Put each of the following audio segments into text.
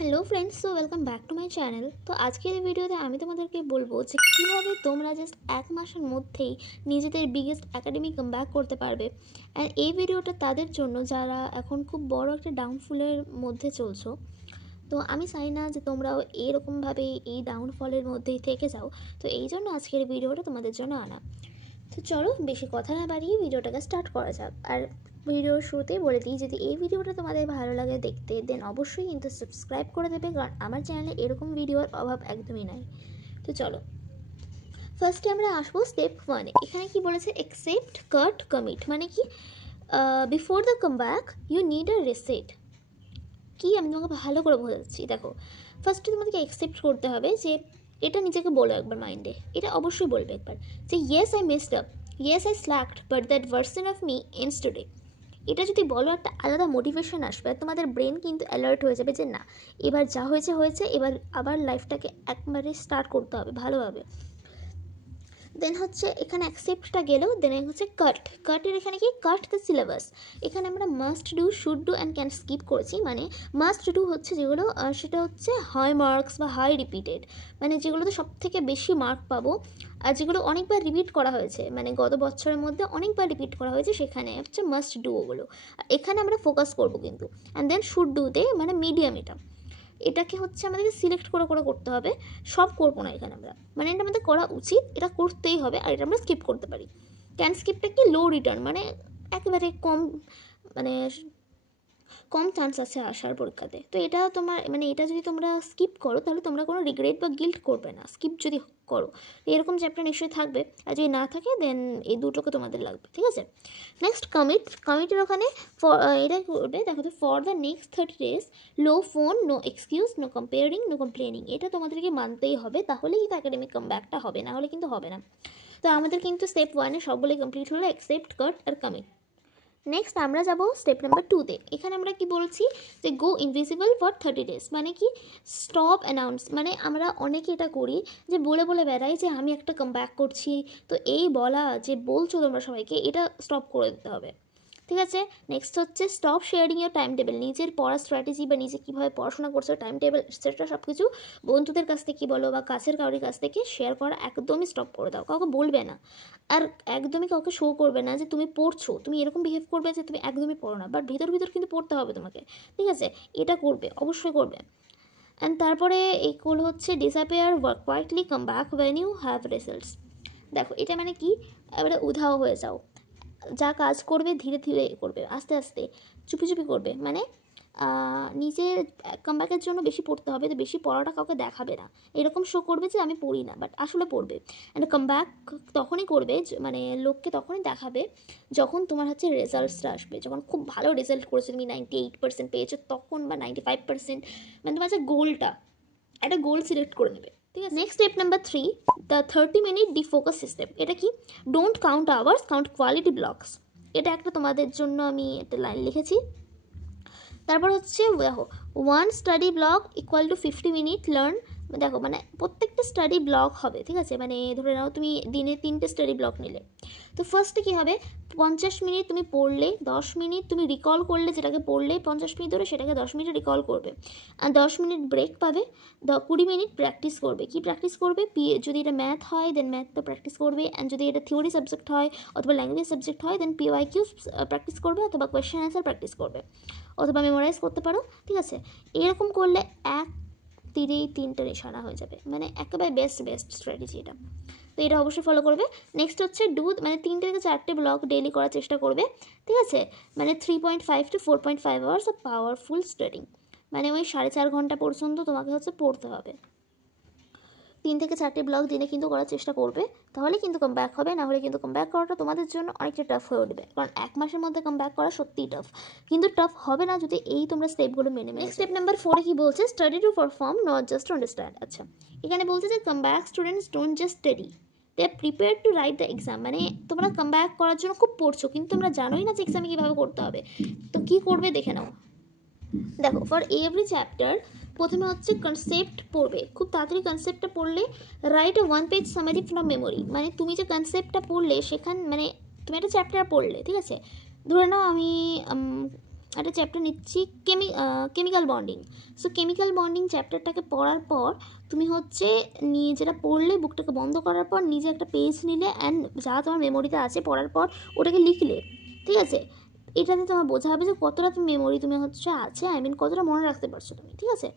Hello friends, so welcome back to my channel. তো আজকের এই ভিডিওতে আমি তোমাদেরকে বলবো যে কীভাবে তোমরা জাস্ট এক মাসের মধ্যেই নিজেদের বিগেস্ট একাডেমিক কামব্যাক করতে পারবে। অ্যান্ড এই ভিডিওটা তাদের জন্য যারা এখন খুব বড় একটা ডাউনফলের মধ্যে চলছো। তো আমি চাই না যে তোমরাও এরকমভাবে এই ডাউনফলের মধ্যেই থেকে যাও। তো এই জন্য আজকের ভিডিওটা তোমাদের জন্য আনা। তো চলো বেশি কথা না বাড়িয়ে ভিডিওটাকে স্টার্ট করা যাক। আর ভিডিওর শুরুতেই বলে দিই, যদি এই ভিডিওটা তোমাদের ভালো লাগে দেখতে দেন অবশ্যই কিন্তু সাবস্ক্রাইব করে দেবে, কারণ আমার চ্যানেলে এরকম ভিডিওর অভাব একদমই নাই। তো চলো ফার্স্টে আমরা আসবো স্টেপ 1-এ। এখানে কি বলেছে, অ্যাকসেপ্ট কাট কমিট, মানে কি before the comeback you need a reset. কি আমি তোমাকে ভালো করে বোঝাচ্ছি। দেখো, ফার্স্টে তোমাদেরকে অ্যাকসেপ্ট করতে হবে যে এটা নিজেকে বলো একবার মাইন্ডে, এটা অবশ্যই বলবে একবার যে yes I messed up, yes I slacked, but that version of me ends today. এটা যদি বলো একটা আলাদা মোটিভেশন আসবে, আর তোমাদের ব্রেন কিন্তু অ্যালার্ট হয়ে যাবে যে না, এবার যা হয়েছে হয়েছে, এবার আবার লাইফটাকে একবারে স্টার্ট করতে হবে ভালোভাবে। দেন হচ্ছে এখানে অ্যাকসেপ্টটা গেলেও দেন হচ্ছে কাটের এখানে কি কাট দ্য সিলেবাস। এখানে আমরা must do, should do and can skip করেছি। মানে মাস্ট ডু হচ্ছে যেগুলো সেটা হচ্ছে হাই মার্কস বা হাই রিপিটেড, মানে যেগুলোতে সব থেকে বেশি মার্ক পাবো, আর যেগুলো অনেকবার রিপিট করা হয়েছে, মানে গত বছরের মধ্যে অনেকবার রিপিট করা হয়েছে, সেখানে হচ্ছে মাস্ট ডু ওগুলো। এখানে আমরা ফোকাস করবো কিন্তু। অ্যান্ড দেন শুড ডুতে মানে মিডিয়াম, এটাকে হচ্ছে আমাদেরকে সিলেক্ট করে করে করতে হবে, সব করবো না এখানে আমরা, মানে এটা আমাদের করা উচিত, এটা করতেই হবে, আর এটা আমরা স্কিপ করতে পারি। ক্যান স্কিপটা কি লো রিটার্ন, মানে একেবারে কম, মানে কম চান্স আছে আসার পরীক্ষাতে। তো এটা তোমার মানে এটা যদি তোমরা স্কিপ করো তাহলে তোমরা কোনো রিগ্রেট বা গিল্ট করবে না, স্কিপ যদি করো। এরকম চ্যাপ্টার নিশ্চয়ই থাকবে, আর যদি না থাকে দেন এই দুটোকে তোমাদের লাগবে, ঠিক আছে। নেক্সট কমিটের ওখানে এটা করবে, দেখো তো for the next 30 days low phone, no excuse, no comparing, no complaining. এটা তোমাদেরকে মানতেই হবে, তাহলেই কিন্তু একাডেমিক কামব্যাকটা হবে, না হলে কিন্তু হবে না। তো আমাদের কিন্তু স্টেপ 1-এ সবগুলোই কমপ্লিট হলো, অ্যাকসেপ্ট, কাট আর কমিট। নেক্সট আমরা যাব স্টেপ নাম্বার 2-তে। এখানে আমরা কি বলছি যে গো ইনভিজিবল ফর 30 days, মানে কি স্টপ অ্যানাউন্স। মানে আমরা অনেকে এটা করি যে বলে বলে বেড়াই যে আমি একটা কামব্যাক করছি, তো এই বলা যে বলছো তোমরা সবাইকে, এটা স্টপ করে দিতে হবে, ঠিক আছে। নেক্সট হচ্ছে স্টপ শেয়ারিং ইয়ার টাইম টেবিল। নিজের পড়ার স্ট্র্যাটেজি বা নিজে কীভাবে পড়াশোনা করছো, টাইম টেবিল সেটা সব কিছু বন্ধুদের কাছ থেকে বলো বা কাছের কারোর কাছ থেকে শেয়ার করা একদমই স্টপ করে দাও, কাউকে বলবে না। আর একদমই কাউকে শো করবে না যে তুমি পড়ছো, তুমি এরকম বিহেভ করবে যে তুমি একদমই পড়ো না, বাট ভিতর ভিতর কিন্তু পড়তে হবে তোমাকে, ঠিক আছে। এটা করবে, অবশ্যই করবে। অ্যান্ড তারপরে এইগুলো হচ্ছে disappear, work quietly, come back when you have results. দেখো এটা মানে কি, এবারে উধাও হয়ে যাও, যা কাজ করবে ধীরে ধীরে করবে, আস্তে আস্তে চুপি চুপি করবে। মানে নিজের কামব্যাকের জন্য বেশি পড়তে হবে, তো বেশি পড়াটা কাউকে দেখাবে না, এরকম শো করবে যে আমি পড়ি না, বাট আসলে পড়বে। অ্যান্ড কামব্যাক তখনই করবে, মানে লোককে তখনই দেখাবে যখন তোমার হচ্ছে রেজাল্টসটা আসবে, যখন খুব ভালো রেজাল্ট করেছো, তুমি 98% পেয়েছো তখন, বা 95%, মানে তোমার যে গোলটা, একটা গোল সিলেক্ট করে নেবে, ঠিক আছে। Next step number 3, the 30-minute defocus system. এটা কি, don't count hours, count quality blocks. এটা একটা তোমাদের জন্য আমি একটা লাইন লিখেছি। তারপর হচ্ছে দেখো, 1 study block equal to 50 minute learn. দেখো মানে প্রত্যেকটা স্টাডি ব্লক হবে, ঠিক আছে। মানে ধরে নাও তুমি দিনে 3টে স্টাডি ব্লক নিলে, তো ফার্স্টে কী হবে, 50 মিনিট তুমি পড়লে, 10 মিনিট তুমি রিকল করলে, যেটাকে পড়লে 50 মিনিট ধরে সেটাকে 10 মিনিট রিকল করবে, আর 10 মিনিট ব্রেক পাবে। 20 মিনিট প্র্যাকটিস করবে। কি প্র্যাকটিস করবে, যদি এটা ম্যাথ হয় দেন ম্যাথ তো প্র্যাকটিস করবে, অ্যান্ড যদি এটা থিওরি সাবজেক্ট হয় অথবা ল্যাঙ্গুয়েজ সাবজেক্ট হয় দেন PYQ প্র্যাকটিস করবে, অথবা কোয়েশ্চেন অ্যান্সার প্র্যাকটিস করবে, অথবা মেমোরাইজ করতে পারো, ঠিক আছে। এরকম করলে এক তীরেই 3টে নিশানা হয়ে যাবে, মানে একেবারে বেস্ট স্ট্র্যাটেজি এটা। তো এটা অবশ্যই ফলো করবে। নেক্সট হচ্ছে মানে 3 থেকে 4টে ব্লক ডেইলি করার চেষ্টা করবে, ঠিক আছে। মানে 3.5 to 4.5 hours of powerful studying, মানে ওই 4.5 ঘন্টা পর্যন্ত তোমাকে হচ্ছে পড়তে হবে। 3 থেকে 4টে ব্লক দিনে কিন্তু করার চেষ্টা করবে, তাহলে কিন্তু কামব্যাক হবে, না হলে কিন্তু কামব্যাক করাটা তোমাদের জন্য অনেকটা টাফ হয়ে উঠবে, কারণ 1 মাসের মধ্যে কামব্যাক করা সত্যিই টাফ। কিন্তু টাফ হবে না যদি এই তোমরা স্টেপগুলো মেনে। নেক্সট স্টেপ নাম্বার 4-এ কি বলছে, study to perform not just to understand. আচ্ছা, এখানে বলছে যে comeback students don't just study, they are prepare to write the exam. মানে তোমরা কামব্যাক করার জন্য খুব পড়ছো, কিন্তু তোমরা জানোই না যে এক্সামে কীভাবে করতে হবে। তো কী করবে দেখে নাও। দেখো, ফর এভরি চ্যাপ্টার প্রথমে হচ্ছে কনসেপ্ট পড়বে, খুব তাড়াতাড়ি কনসেপ্টটা পড়লে write a 1 page summary from memory. মানে তুমি যে কনসেপ্টটা পড়লে মানে তুমি একটা চ্যাপ্টার পড়লে, ঠিক আছে। ধরে নাও একটা চ্যাপ্টার নিচ্ছি chemical bonding. So chemical bonding চ্যাপ্টারটাকে পড়ার পর তুমি হচ্ছে যেটা পড়লে, বুকটাকে বন্ধ করার পর নিজে একটা পেজ নিলে অ্যান্ড যা তোমার মেমোরিতে আছে পড়ার পর ওটাকে লিখলে, ঠিক আছে? এটাতে তোমার বোঝা হবে যে কতটা তুমি মেমোরি তুমি হচ্ছে আছে, কতটা মনে রাখতে পারছো তুমি, ঠিক আছে?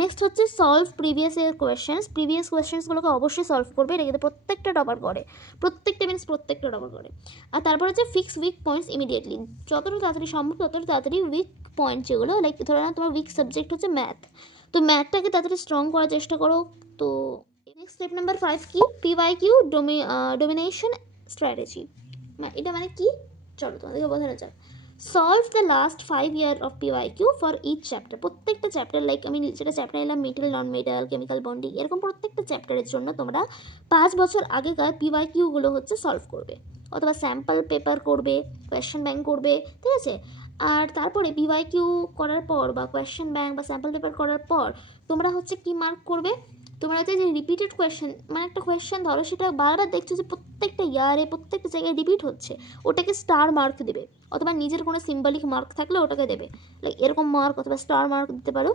নেক্সট হচ্ছে solve previous year questions. Previous কোয়েশ্চেন্সগুলোকে অবশ্যই সলভ করবে, এটা কিন্তু প্রত্যেকটা টপার করে, প্রত্যেকটা টপার করে। আর তারপর হচ্ছে ফিক্স উইক পয়েন্টস ইমিডিয়েটলি, যতটা তাড়াতাড়ি সম্ভব ততটা তাড়াতাড়ি উইক পয়েন্ট যেগুলো, লাইক ধরে নাও তোমার উইক সাবজেক্ট হচ্ছে ম্যাথ, তো ম্যাথটাকে তাড়াতাড়ি স্ট্রং করার চেষ্টা করো। তো নেক্সট স্টেপ নাম্বার 5 কি? PYQ domination strategy. এটা মানে কি চলো তোমাদেরকে বোঝানো যাক। Solve the last 5 year of PYQ for each chapter. প্রত্যেকটা চ্যাপ্টার, লাইক আমি যেটা চ্যাপ্টার নিলাম metal, non metal, chemical bonding, এরকম প্রত্যেকটা চ্যাপ্টারের জন্য তোমরা 5 বছর আগেকার PYQগুলো হচ্ছে সলভ করবে, অথবা স্যাম্পল পেপার করবে, কোয়েশ্চেন ব্যাংক করবে, ঠিক আছে? আর তারপরে PYQ করার পর বা কোয়েশ্চেন ব্যাংক বা স্যাম্পল পেপার করার পর তোমরা হচ্ছে কি মার্ক করবে? তোমরা হচ্ছে যে রিপিটেড কোয়েশ্চেন, মানে একটা কোয়েশ্চেন ধরো সেটা বারবার দেখছো যে প্রত্যেকটা ইয়ারে প্রত্যেকটা জায়গায় রিপিট হচ্ছে, ওটাকে স্টার মার্ক দেবে, অথবা নিজের কোনো সিম্বলিক মার্ক থাকলে ওটাকে দেবে, লাইক এরকম মার্ক অথবা স্টার মার্ক দিতে পারো।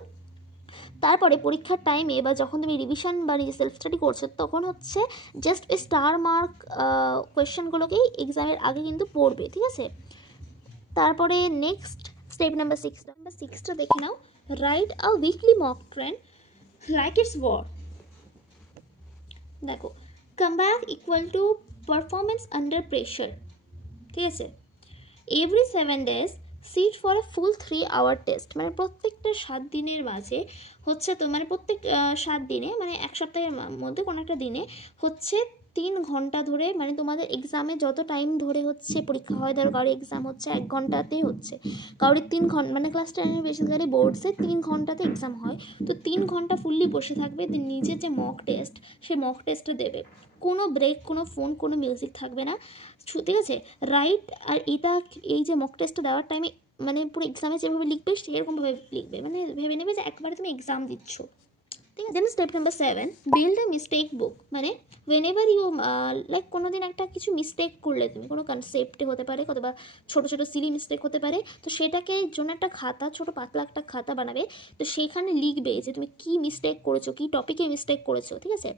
তারপরে পরীক্ষার টাইমে বা যখন তুমি রিভিশন বা নিজে সেলফ স্টাডি করছো তখন হচ্ছে জাস্ট ওই স্টার মার্ক কোয়েশ্চেনগুলোকেই এক্সামের আগে কিন্তু পড়বে, ঠিক আছে? তারপরে নেক্সট স্টেপ নাম্বার 6টা দেখে নাও। Write a weekly mock trend like it's war. দেখো, comeback equal to performance under pressure, ঠিক আছে? Every 7 days sit for a full 3 hour test. মানে প্রত্যেকটা 7 দিনের মাঝে হচ্ছে তোমার প্রত্যেক 7 দিনে, মানে এক সপ্তাহের মধ্যে কোনো একটা দিনে হচ্ছে 3 ঘন্টা ধরে, মানে তোমাদের এক্সামে যত টাইম ধরে হচ্ছে পরীক্ষা হয়, ধরো কারোর এক্সাম হচ্ছে 1 ঘন্টাতেই হচ্ছে, কারোর 3 ঘন্টা, মানে ক্লাস 10 বেসিক্যালি বোর্ডসে 3 ঘন্টাতে এক্সাম হয়, তো 3 ঘন্টা ফুললি বসে থাকবে, নিজের যে মক টেস্ট সেই মক টেস্টটা দেবে, কোনো ব্রেক, কোনো ফোন, কোনো মিউজিক থাকবে না, ঠিক আছে? রাইট। আর এই যে মক টেস্টটা দেওয়ার টাইমে মানে পুরো এক্সামে যেভাবে লিখবে সেরকমভাবে লিখবে, মানে ভেবে নেবে যে একবারে তুমি এক্সাম দিচ্ছ, ঠিক আছে? Then step number 7, build a mistake book. মানে ওয়েনেভার ইউ লাইক কোনো দিন একটা কিছু মিস্টেক করলে, তুমি কোনো কনসেপ্টে হতে পারে অথবা ছোটো ছোটো সিলি মিস্টেক হতে পারে, তো সেটাকে জন্য একটা খাতা, ছোটো পাতলা একটা খাতা বানাবে, তো সেইখানে লিখবে যে তুমি কী মিস্টেক করেছো, কী টপিকে মিস্টেক করেছো, ঠিক আছে?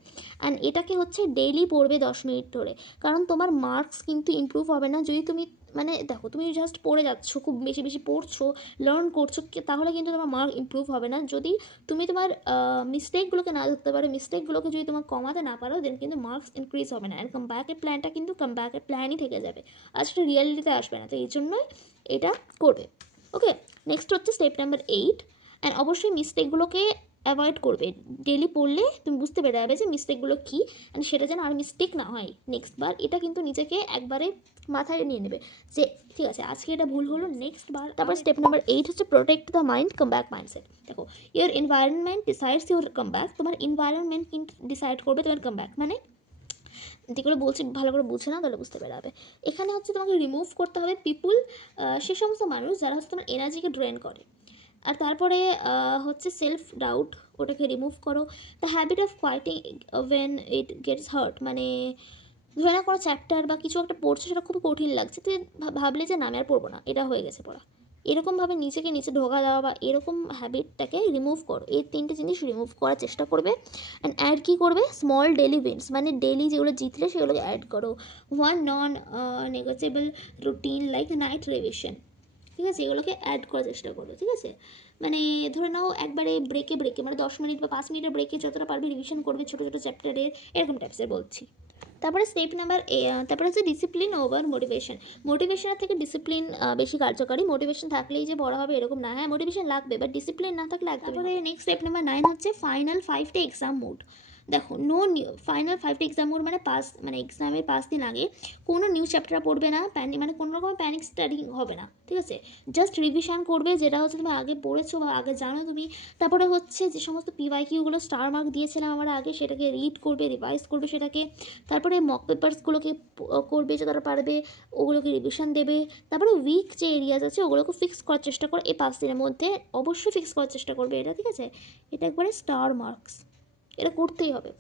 অ্যান্ড এটাকে হচ্ছে ডেইলি পড়বে 10 মিনিট ধরে, কারণ তোমার মার্কস কিন্তু ইমপ্রুভ হবে না যদি তুমি, মানে দেখো তুমি জাস্ট পড়ে যাচ্ছ, খুব বেশি বেশি পড়ছো, লার্ন করছো, তাহলে কিন্তু তোমার মার্ক ইমপ্রুভ হবে না। যদি তুমি তোমার মিস্টেকগুলোকে না ধরতে পারো, মিস্টেকগুলোকে যদি তোমার কমাতে না পারো, দেন কিন্তু মার্কস ইনক্রিজ হবে না, অ্যান্ড কামব্যাকের প্ল্যানটা কিন্তু কামব্যাকের প্ল্যানই থেকে যাবে, আর সেটা রিয়ালিটিতে আসবে না। তো এই জন্যই এটা করবে। ওকে, নেক্সট হচ্ছে স্টেপ নাম্বার 8, অ্যান্ড অবশ্যই মিস্টেকগুলোকে অ্যাভয়েড করবে। ডেলি পড়লে তুমি বুঝতে পেরে যাবে যে মিস্টেকগুলো কী, অ্যান্ড সেটা যেন আর মিস্টেক না হয় নেক্সট বার, এটা কিন্তু নিজেকে একবারে মাথায় নিয়ে নেবে যে ঠিক আছে আজকে এটা ভুল হলো, নেক্সট বার। তারপর স্টেপ নাম্বার 8 হচ্ছে protect the mind, comeback mindset. দেখো, your environment decides your comeback. তোমার এনভায়রনমেন্ট কিন্তু ডিসাইড করবে তোমার কামব্যাক। মানে যেগুলো বলছি ভালো করে বুঝে না তাহলে বুঝতে পারবে। এখানে হচ্ছে তোমাকে রিমুভ করতে হবে পিপুল, সে সমস্ত মানুষ যারা হচ্ছে তোমার এনার্জিকে ড্রেন করে। আর তারপরে হচ্ছে সেলফ ডাউট, ওটাকে রিমুভ করো। The habit of quitting when it gets hurt. মানে ধরে না কোনো চ্যাপ্টার বা কিছু একটা পড়ছে সেটা খুব কঠিন লাগছে, তুই ভাবলে যে না আমি আর পড়বো না, এটা হয়ে গেছে পড়া, এরকমভাবে নিজেকে নিচে ঢোকা দেওয়া বা এরকম হ্যাবিটটাকে রিমুভ করো। এই 3টে জিনিস রিমুভ করার চেষ্টা করবে। অ্যান্ড অ্যাড কী করবে? স্মল ডেলি উইনস, মানে ডেলি যেগুলো জিতলে সেগুলোকে অ্যাড করো। One non negotiable routine like night revision, ঠিক আছে? এগুলোকে অ্যাড করার চেষ্টা করো, ঠিক আছে? মানে ধরে নাও একবারে ব্রেকে মানে 10 মিনিট বা 5 মিনিটের ব্রেকে যতটা পারবে রিভিশন করবে ছোটো ছোটো চ্যাপ্টারের, এরকম টাইপসের বলছি। তারপরে স্টেপ নাম্বার তারপরে হচ্ছে ডিসিপ্লিন ওভার মোটিভেশন। মোটিভেশনের থেকে ডিসিপ্লিন বেশি কার্যকারী। মোটিভেশন থাকলেই যে বড় হবে এরকম না, হ্যাঁ মোটিভেশন লাগবে, বাট ডিসিপ্লিন না থাকলে একদম। তারপরে নেক্সট স্টেপ নাম্বার 9 হচ্ছে ফাইনাল 5 ডে এক্সাম মোড। দেখো, ফাইনাল 5 ডে এক্সাম মোড মানে এক্সামের 5 দিন আগে কোনো নিউ চ্যাপ্টার পড়বে না, মানে কোনো রকম প্যানিক স্টাডি হবে না, ঠিক আছে? জাস্ট রিভিশন করবে যেটা হচ্ছে তুমি আগে পড়েছো বা আগে জানো তুমি। তারপরে হচ্ছে যে সমস্ত PYQগুলো স্টার মার্ক দিয়েছিলাম আমরা আগে, সেটাকে রিড করবে, রিভাইজ করবে সেটাকে। তারপরে মক পেপারসগুলোকে করবে যতটা পারবে, ওগুলোকে রিভিশন দেবে। তারপরে উইক যে এরিয়াজ আছে ওগুলোকে ফিক্স করার চেষ্টা করো, এই 5 দিনের মধ্যে অবশ্যই ফিক্স করার চেষ্টা করবে এটা, ঠিক আছে? এটা একবারে স্টার মার্কস, এটা করতেই হবে।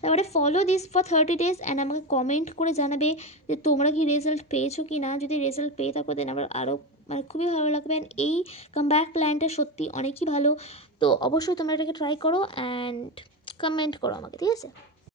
তারপরে follow this for 30 days and আমাকে কমেন্ট করে জানাবে যে তোমরা কি রেজাল্ট পেয়েছো কি না। যদি রেজাল্ট পেয়ে থাকো দেন আবার আরও মানে খুবই ভালো লাগবে। অ্যান্ড এই কামব্যাক প্ল্যানটা সত্যি অনেকই ভালো। তো অবশ্যই তোমরা এটাকে ট্রাই করো অ্যান্ড কমেন্ট করো আমাকে, ঠিক আছে?